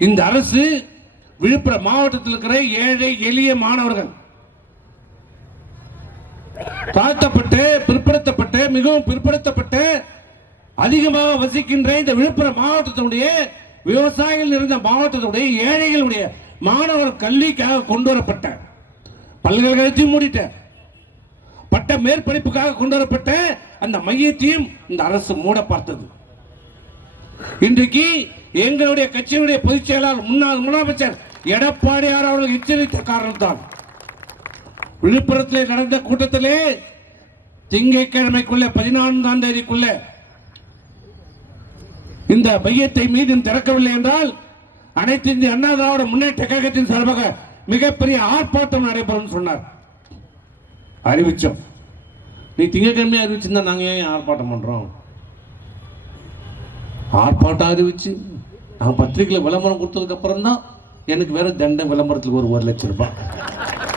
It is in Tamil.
இந்த அரசு விழுப்புரம் மாவட்டத்தில் இருக்கிற ஏழை எளிய மாணவர்கள் தாழ்த்தப்பட்ட பிற்படுத்தப்பட்ட மிகவும் பிற்படுத்தப்பட்ட அதிகமாக வசிக்கின்ற இந்த விழுப்புரம் மாவட்டத்தினுடைய விவசாயிகள் நிறைந்த மாவட்டத்துடைய ஏழைகளுடைய மாணவர் கல்விக்காக கொண்டு வரப்பட்ட பல்கலைக்கழகத்தையும் மூடிட்ட பட்ட மேற்படிப்புக்காக கொண்டு வரப்பட்ட அந்த மையத்தையும் இந்த அரசு மூட பார்த்தது. இன்றைக்கு எங்களுடைய கட்சியினுடைய பொதுச் செயலாளர் முன்னாள் முதலமைச்சர் எடப்பாடியார் அவர்கள் எச்சரித்த காரணம்தான் விழுப்புரத்தில் நடந்த கூட்டத்திலே திங்கட்கிழமைக்குள்ள பதினான்காம் தேதிக்குள்ள இந்த மையத்தை மீண்டும் திறக்கவில்லை என்றால் அனைத்து இந்திய அண்ணா திராவிட முன்னேற்ற கழகத்தின் சார்பாக மிகப்பெரிய ஆர்ப்பாட்டம் நடைபெறும் சொன்னார். அறிவிச்சோம். நீ திங்கட்கிழமை அறிவிச்சிருந்தா நாங்க ஏன் ஆர்ப்பாட்டம் பண்றோம்? ஆர்ப்பாட்டம் அறிவிச்சு நான் பத்திரிகையில் விளம்பரம் கொடுத்ததுக்கப்புறம் தான் எனக்கு வேற தண்டம் விளம்பரத்துக்கு ஒரு ஒரு லட்சம் ரூபாய்.